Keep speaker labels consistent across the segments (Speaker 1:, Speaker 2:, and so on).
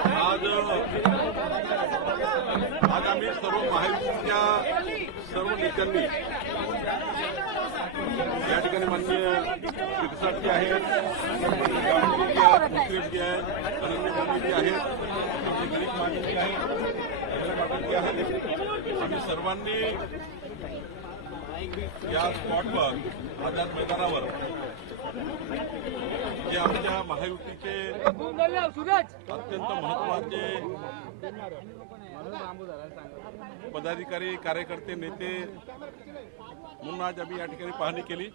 Speaker 1: आज आज आम्ही सर्व महायुतीच्या सर्व नेत्यांनी या ठिकाणी माननीय शिरसाटजी आहेत मुख्यमंत्री आहेत मुश्रीफजी आहेत अनन्य गांधीजी आहेत आमचे गणेश आहेत धीरज आहेत. आम्ही सर्वांनी या स्पॉटवर आझाद मैदानावर जे आमच्या महायुतीचे अत्यंत महत्त्वाचे पदाधिकारी कार्यकर्ते नेते म्हणून आज आम्ही या ठिकाणी पाहणी केली.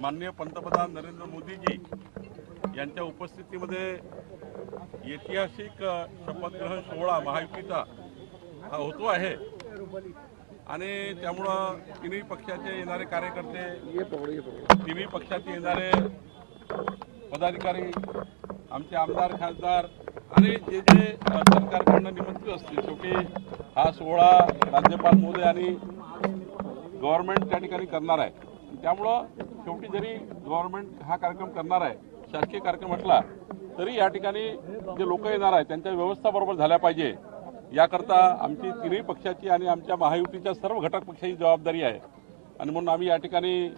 Speaker 1: माननीय पंतप्रधान नरेंद्र मोदीजी यांच्या उपस्थितीमध्ये ऐतिहासिक शपथग्रहण सोहळा महायुतीचा हा होतो आहे. आणि त्यामुळं तिन्ही पक्षाचे येणारे कार्यकर्ते तिन्ही पक्षाचे येणारे पदाधिकारी आमचे आमदार खासदार आणि जे जे सरकारकडनं निमंत्रित असतील शेवटी हा सोहळा राज्यपाल मोदय आणि गव्हर्नमेंट त्या ठिकाणी करणार आहे. त्यामुळं शेवटी जरी गव्हर्नमेंट हा कार्यक्रम करणार आहे शासकीय कार्यक्रम म्हटला तरी या ठिकाणी जे लोक येणार आहेत त्यांच्या व्यवस्था बरोबर झाल्या पाहिजे. याकरता आमची तिन्ही पक्षाची आणि आमच्या महायुतीच्या सर्व घटक पक्षाची जबाबदारी आहे. आणि म्हणून आम्ही या ठिकाणी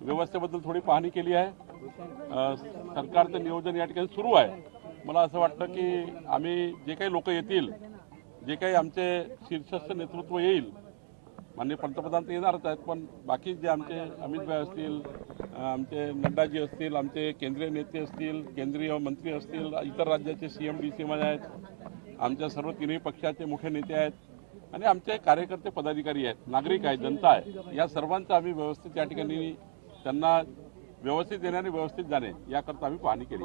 Speaker 1: व्यवस्थेबद्दल थोडी पाहणी केली आहे. सरकारचं नियोजन या ठिकाणी सुरू आहे. मला असं वाटतं की आम्ही जे काही लोक येतील जे काही आमचे शीर्षस्थ नेतृत्व येईल माननीय पंतप्रधान तर येणारच आहेत पण बाकी जे आमचे अमित भाई असतील आमचे नड्डाजी असतील आमचे केंद्रीय नेते असतील केंद्रीय मंत्री असतील इतर राज्याचे सी एम डी सी आहेत. आमच्या सर्व तिन्ही पक्षाचे मोठे नेते आहेत आणि आमचे कार्यकर्ते पदाधिकारी आहेत नागरिक आहेत जनता आहे. या सर्वांचं आम्ही व्यवस्थित या ठिकाणी त्यांना व्यवस्थित येणे आणि व्यवस्थित जाणे याकरता आम्ही पाहणी केली